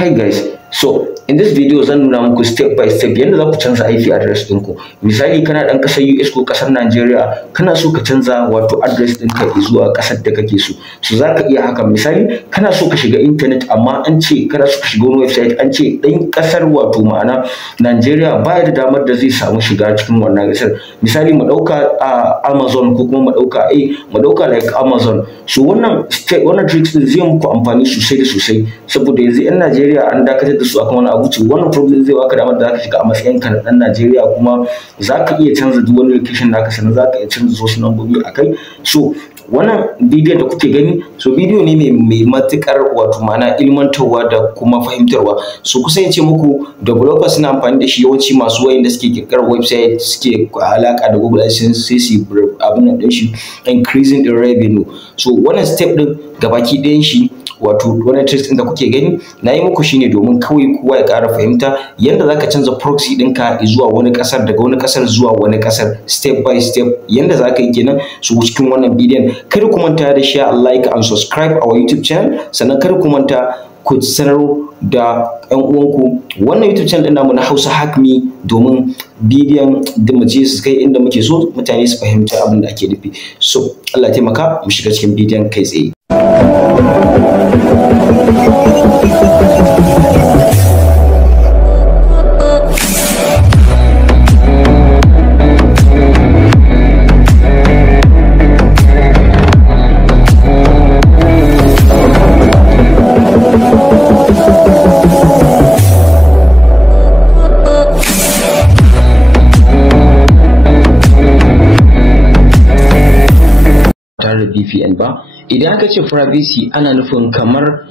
Hi guys, so in this video zan nuna muku step by step yadda za ku canza IP address ɗinku. Misali kana ɗan ƙasar US ko ƙasar Nigeria, kana so ka canza wato address ɗinka zuwa ƙasar da kake so. So za ka iya haka. Misali kana so ka shiga internet amma an ce kana so ka shiga wani website an ce ɗan ƙasar wato ma'ana Nigeria baya da damar da zai samu shiga cikin wannan ƙasar. Misali mu ɗauka Amazon ko kuma mu ɗauka like Amazon. So wannan tricks ɗin zai muku amfani sosai da sosai saboda yanzu 'yan Najeriya an dakatar da su akan wani abu ce. Wannan problem zai baka damar da zaka shiga a matsayin ka na dan Najeriya, kuma zaka iya canza duk wani location naka, sannan zaka iya canza wasu lambobi akai. So wannan bidiyon da kuke gani, so bidiyo ne mai matukar wato ma'ana ilmantarwa da kuma fahimtarwa. So kusa yace muku developers suna amfani da shi, yawanci masu wayan da suke kirkirar website suke alaka da Google AdSense sai su abin nan din shi increasing the revenue. So wannan step din gabaki ɗayan shi wato wannan tricks din da kuke gani na yi muku shine domin kawai kowa ya ƙara fahimta yanda zaka canza proxy ɗinka zuwa wani ƙasar, daga wani ƙasar zuwa wani ƙasar, step by step yanda zaka yi kenan. So cikin wannan bidiyon kada ku manta da share, like and subscribe our YouTube channel, sannan kada ku manta ku sanar da ƴan uwanku wannan YouTube channel din namu na Hausa HACKME domin bidiyon da mu je su kai inda muke so mutane su fahimta abin da ake nufi. So Allah ya taimaka mu shiga cikin bidiyon kai tsaye. VPN ba. Idan aka ce privacy ana nufin kamar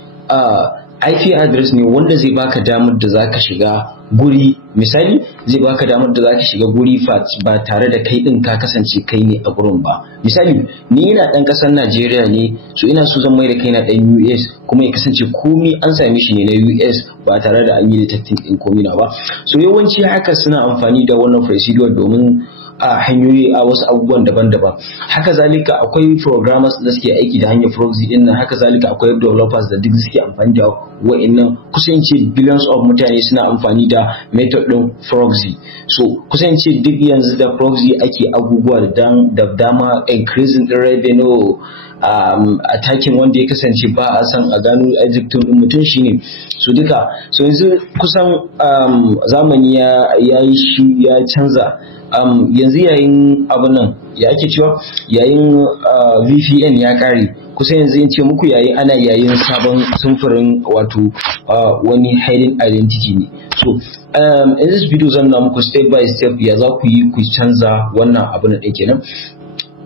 IP address ne wanda zai baka damar da zaka shiga guri, misali zai baka damar da zaka shiga guri ba tare da kai din ka kasance kai ne a gurin ba. Misali ni ina dan kasar Najeriya ne, so ina so zan mai da kaina dan US kuma ya kasance komai an same shi ne na US ba tare da an yi detecting din komai na ba. So yawanci haka suna amfani da wannan procedure domin a hanyoyi a wasu abubuwan daban-daban. Haka zalika akwai programmers da suke aiki da hanyar proxy din nan, haka zalika akwai developers da duk suke amfani da wa'annan, kusanci billions of mutane suna amfani da method din proxy. So kusanci duk yanzu da proxy ake abubuwa da dama, increasing the revenue, attacking wanda ya kasance ba a san a gano adjective din mutum shine. So duka so yanzu kusan zamani ya canza. Yanzu yayin abun nan ya ake cewa yayin VPN ya kare, kusa yanzu in ce muku ana yayin sabon samfurin wato wani hidden identity ne. So in this video zan nuna muku step by step ya za ku yi ku canza wannan abun nan kenan.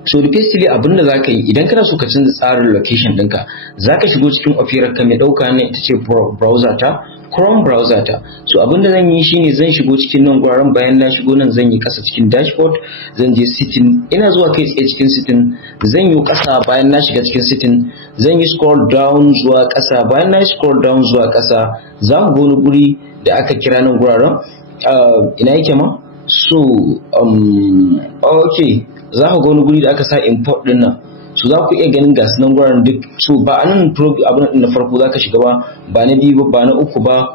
So basically abin da zaka yi idan kana so ka canza tsarin location ɗinka, zaka shigo cikin Opera ka mai ɗauka ne ita ce browser ta Chrome browser ta. So abin da zan yi shine zan shigo cikin nan guraren, bayan na shigo nan zan yi ƙasa cikin dashboard, zan je setting, ina zuwa kai tsaye cikin setting, zan yi ƙasa, bayan na shiga cikin setting zan yi scroll down zuwa ƙasa, bayan na scroll down zuwa ƙasa za ku ga wani guri da aka kira nan guraren ina yake ma? So okay, za ku ga wani guri da aka sa import din nan. So za ku iya ganin gasu nan guraren duk. So ba a nan abin na farko za ka shiga ba na biyu ba na uku ba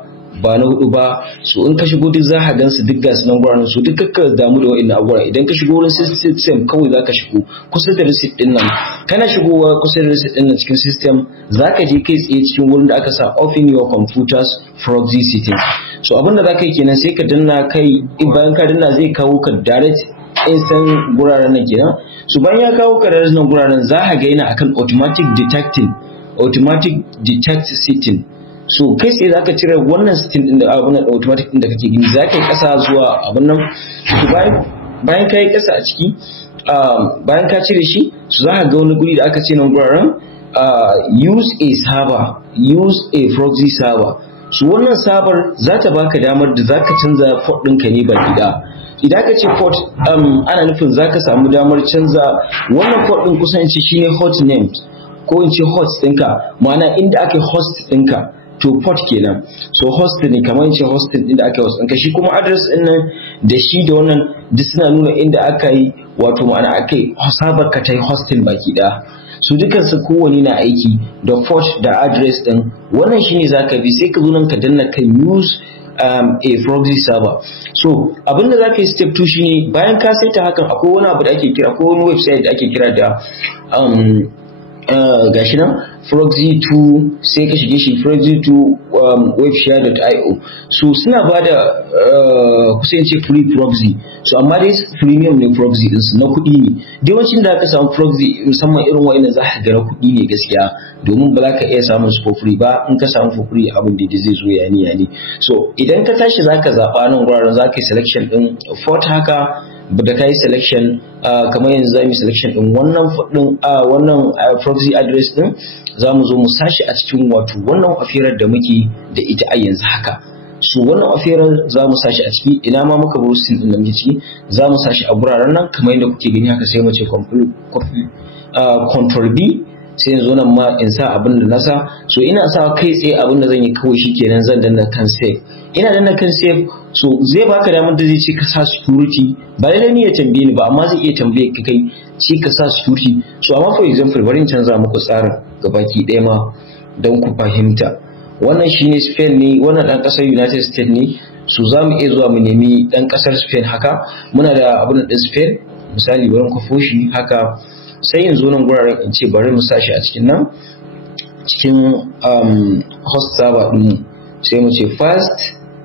na hudu ba. So in ka shigo duk za ka gan su duk gasu nan guraren. So duk ka damu da wa'annan abubuwa. Idan ka shigo wurin system kawai za ka shigo kusa da receipt din nan. Kana shigowa kusa da receipt din nan cikin system, za ka je kai tsaye cikin wurin da aka sa open your computers proxy settings. So abin da za ka yi kenan sai ka danna kai, bayan ka danna zai kawo ka direct instant guraren nan kenan. So bayan ya kawo ka da nan guraren za ka ga yana akan automatic detect setting. So kai sai zaka cire wannan setting din da abun nan automatic din da kake gani, zaka yi kasa zuwa abun nan. So bayan ka yi kasa a ciki, bayan ka cire shi, so za ka ga wani guri da aka ce nan guraren use a proxy server. So wannan server za ta baka damar da zaka canza port ɗinka ne baki ɗaya. Idan ka ce port ana nufin zaka samu damar canza wannan port din, kusanci shine hot name ko in ce host ɗinka, ma'ana inda aka host ɗinka to port kenan. So host ne kamar in ce host din da aka host ɗinka, shi kuma address ɗin nan da shi da wannan duk suna nuna inda aka yi wato ma'ana aka yi server ka ta yi hosting baki ɗaya. su dukan su kowane na aiki da port da address din. Wannan shine zaka bi sai ka zo nan ka danna kan use a proxy server. So abinda zaka yi step 2 shine bayan ka saita hakan akwai wani abu da ake kira, akwai wani website da ake kira da gashi nan proxy2, sai ka shige shi proxy2 webshare.io. so suna bada kusan ce free proxy, so amma dai premium ne proxy din su, na kuɗi ne. Yawancin da aka samu proxy musamman irin wa'annan za ka ga na kuɗi ne gaskiya, domin ba za ka iya samun su for free ba. In ka samu for free abin da zai zo yani. So idan ka tashi zaka zaba nan guraren zaka yi selection din fort haka, da kai selection kamar yanzu zamu selection din wannan proxy address din, zamu zo mu sashi a cikin wato wannan afirar da muke da ita a yanzu haka. So wannan afirar zamu sashi a ciki, ina ma muka bar sin din da muke ciki zamu sashi a guraren nan kamar yadda kuke gani haka, sai mu ce control B, sai yanzu nan ma in sa abin da nasa. So ina sa kai tsaye abin da zan yi kawai shikenan, zan danna kan save. Ina danna kan save, so zai baka damar da zai ce ka sa security, ba lalle ne ya tambaye ni ba, amma zai iya tambaye ka kai ce ka sa security. So amma for example bari in canza muku tsarin gabaki ɗaya ma don ku fahimta. Wannan shine Spain ne, wannan dan kasar United States ne. So za mu iya zuwa mu nemi dan kasar Spain haka, muna da abin din Spain misali, bari ku foshi haka. Sai yanzu nan guraren in ce bari mu sashi a cikin nan cikin host server din, sai mu ce first,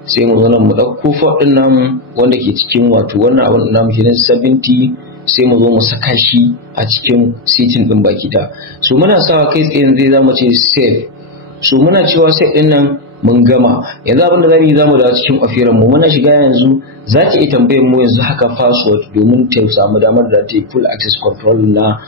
sai mu zo nan mu dauko fort din nan wanda ke cikin wato wannan abin namu kenan 70, sai mu zo mu saka shi a cikin setting din baki da. So muna sawa kai tsaye zai zamu ce save. So muna cewa save din nan mun gama. Yanzu abin da zamu yi zamu dawo cikin afiran mu, muna shiga yanzu za ta iya tambayar mu yanzu haka password domin ta samu damar da ta yi full access control na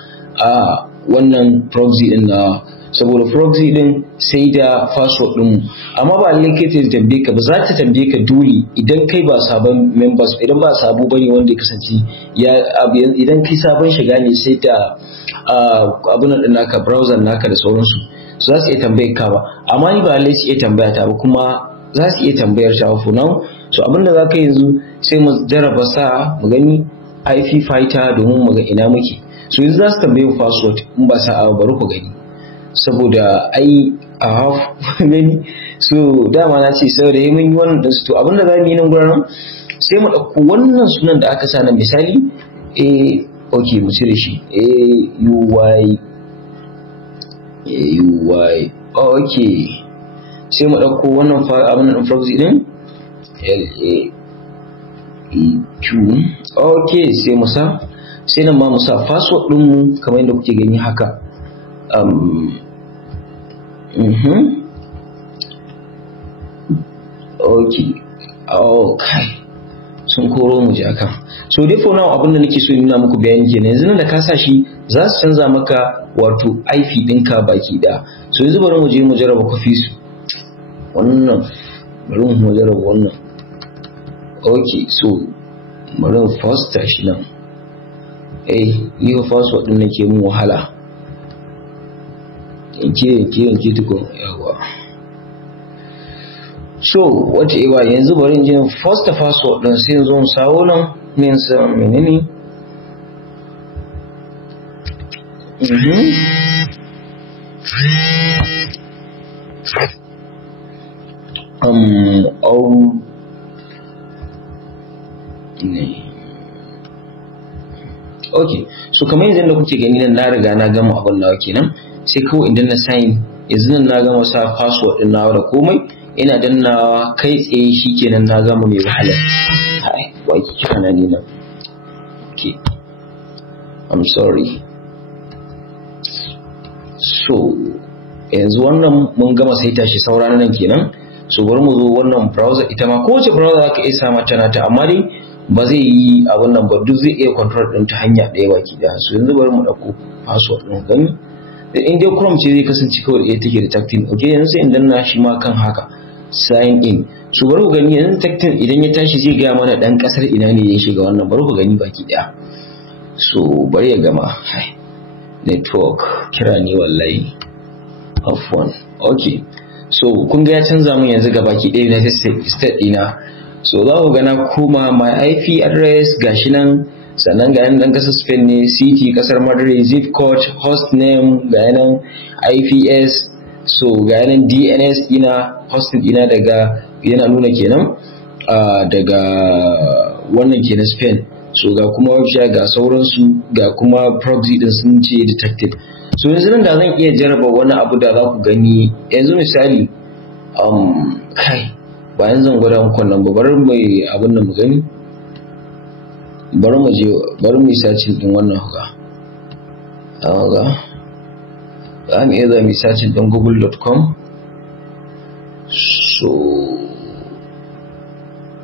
wannan proxy din na, saboda proxy din sai da password din mu. Amma ba lalle kai ta tambaye ka ba, za ta tambaye ka dole idan kai ba sabon members, idan ba sabo bane wanda ya kasance idan kai sabon shiga ne sai da abun din naka browser naka da sauransu, so za su iya tambayar ka ba. Amma ni ba lalle su iya tambaya ta ba, kuma za su iya tambayar ta for now. So abinda za ka yanzu sai mu jarraba sa mu gani IP fighter domin mu ga ina muke. So yanzu za su tambaye mu password, in ba sa bari ku gani, saboda ai a half gani. So dama na ce saboda yi mun yi wannan da su. To abinda za mu yi nan gurin sai mu ɗauko wannan sunan da aka sa na misali okay mu cire shi UY okay, sai mu ɗauko wannan abin nan proxy din LAEQ okay, sai mu sa, sai nan ma mu sa password din mu kamar yadda kuke gani haka. Okay, sun koro mu jaka. So dai for now abin da nake so in nuna muku bayani kenan. Yanzu nan da ka sa shi za su canza maka wato IP ɗinka baki da. So yanzu bari mu je mu jarraba kofi su wannan, bari mu jarraba wannan. Okay, so bari mu first shi nan. Ni password din nake mu wahala. Ke tukun yawa. So whatever, yanzu bari in je first password din sai yanzu mu sawo nan min sa menene okay, so kamar yanzu da kuke gani nan na riga na gama abin nawa kenan, sai kawai idan na sign yanzu nan na gama sa password din nawa da komai, ina dannawa kai tsaye shikenan na gama mai wahala. Hai wai kika na ni nan. Okay, I'm sorry. So yanzu wannan mun gama saita shi, saura nan kenan. So bari mu zo wannan browser, ita ma kowace browser zaka iya sa mata nata, amma dai ba zai yi abun nan ba, duk zai iya control din ta hanya ɗaya baki da. So yanzu bari mu dauko password din gani, in dai Chrome ce zai kasance kawai da take detecting. Okay, yanzu sai in danna shi ma kan haka sign in. So bari ku gani yanzu detecting idan ya tashi zai ga mana dan kasar ina ne ya shiga wannan, bari ku gani baki daya. So bari ya gama. Network kira ne wallahi, afwan. Okay, so kun ga ya canza mun yanzu ga baki daya United States dina. So za ku ga na koma my IP address gashi nan, sannan ga yanan dan kasar Spain ne, city kasar Madrid, zip code, host name ga yanan IPS, so ga yanan DNS ina, hosting ina daga yana nuna kenan daga wannan kenan Spain, so ga kuma website ga sauransu, ga kuma proxy din sun ce detected. So yanzu nan da zan iya jarraba wani abu da za ku gani yanzu misali kai ba yanzu zan gwada muku nan ba, bari mai abin nan mu gani, bari mu yi searching din wannan haka za mu iya za mu yi searching din google.com. so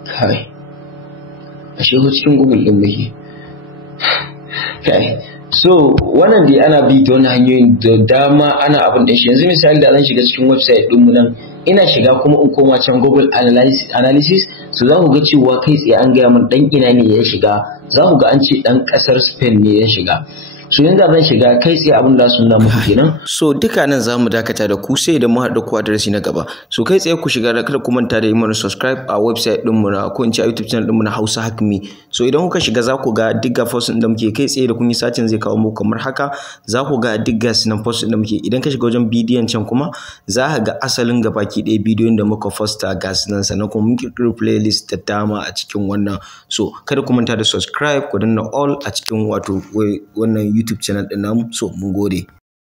kai ashe ko cikin google din muke kai. So wannan dai ana bi ta wani hanyoyin da dama ana abin da shi. Yanzu misali da zan shiga cikin website ɗinmu nan, ina shiga kuma in koma can Google Analysis, so za ku ga cewa kai tsaye an gaya min ɗan ina ne ya shiga, za ku ga an ce ɗan ƙasar Spain ne ya shiga. So yanzu zan shiga kai tsaye abin da su nuna muku kenan. So duka nan za mu dakata da ku sai da mu haɗu ku a darasi na gaba. So kai tsaye ku shiga da kada ku manta da yi mana subscribe a website ɗinmu na ko in ce a YouTube channel ɗinmu na Hausa HACKME. So idan kuka shiga za ku ga duk ga post da muke kai tsaye da kun yi sacin zai kawo muku kamar haka. Za ku ga duk ga sinan post da muke. Idan ka shiga wajen bidiyon can kuma za ka ga asalin gabaki ɗaya bidiyon da muka posta ga sinan, sannan kuma mun kirkiro playlist da dama a cikin wannan. So kada ku manta da subscribe, ku danna all a cikin wato wannan YouTube channel ɗin namu. So mun gode.